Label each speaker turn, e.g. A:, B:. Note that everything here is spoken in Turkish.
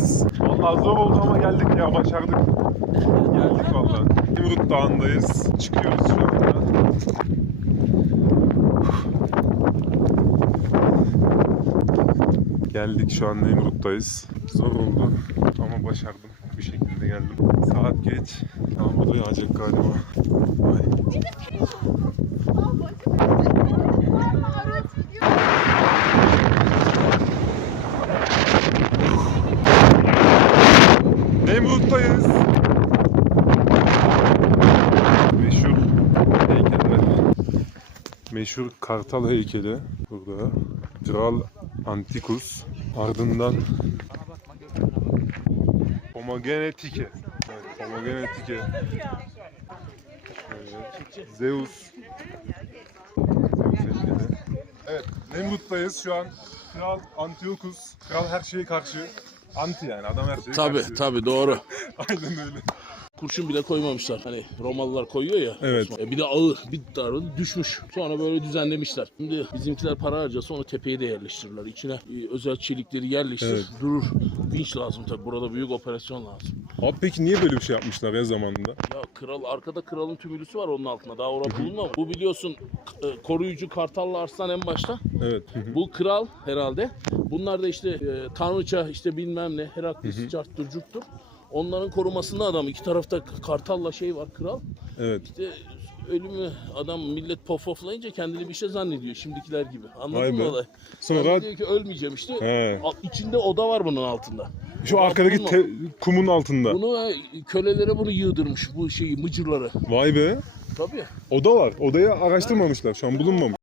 A: Dağı'ndayız. Vallahi zor oldu ama geldik ya başardık. Geldik vallahi. Nimrut Dağı'ndayız. Çıkıyoruz şu anda. Geldik şu an Nemrut'tayız. Zor oldu ama başardım. Bir şekilde geldim. Saat geç. Yağmur da yağacak galiba. Ay. Nemrut'tayız. Meşhur heykeller. Meşhur kartal heykeli burada. Kral Antikus. Ardından Homogenetike. Evet, Homogenetike. Evet. Zeus. Evet, Nemrut'tayız şu an. Kral Antiochus. Kral her şeye karşı. Anti yani adam her şeye
B: Tabi
A: karşı.
B: tabi doğru.
A: Aynen öyle.
B: Kurşun bile koymamışlar. Hani Romalılar koyuyor ya.
A: Evet.
B: E, bir de ağır bir darbe düşmüş. Sonra böyle düzenlemişler. Şimdi bizimkiler para harcasa onu tepeye de yerleştirirler. İçine e, özel çelikleri yerleştir.
A: Evet.
B: Durur. Vinç lazım tabi. Burada büyük operasyon lazım.
A: Abi peki niye böyle bir şey yapmışlar ya zamanında?
B: Ya kral arkada kralın tümülüsü var onun altında. Daha orada bulunmamış. Bu biliyorsun e, koruyucu kartalla arslan en başta.
A: Evet.
B: Bu kral herhalde. Bunlar da işte e, tanrıça işte bilmem ne Heraklis carttır curttur. Onların korumasında adam. iki tarafta kartalla şey var kral.
A: evet.
B: İşte ölümü adam millet pofoflayınca kendini bir şey zannediyor şimdikiler gibi. Anladın
A: Vay
B: mı
A: be.
B: olay?
A: Sonra
B: Sonra diyor ki ölmeyeceğim işte.
A: He.
B: Al- İçinde oda var bunun altında.
A: şu arkadaki te- kumun altında.
B: Bunu e, kölelere bunu yığdırmış bu şeyi mıcırları.
A: Vay be.
B: Tabii.
A: Oda var. Odayı araştırmamışlar. Şu an bulunmamış.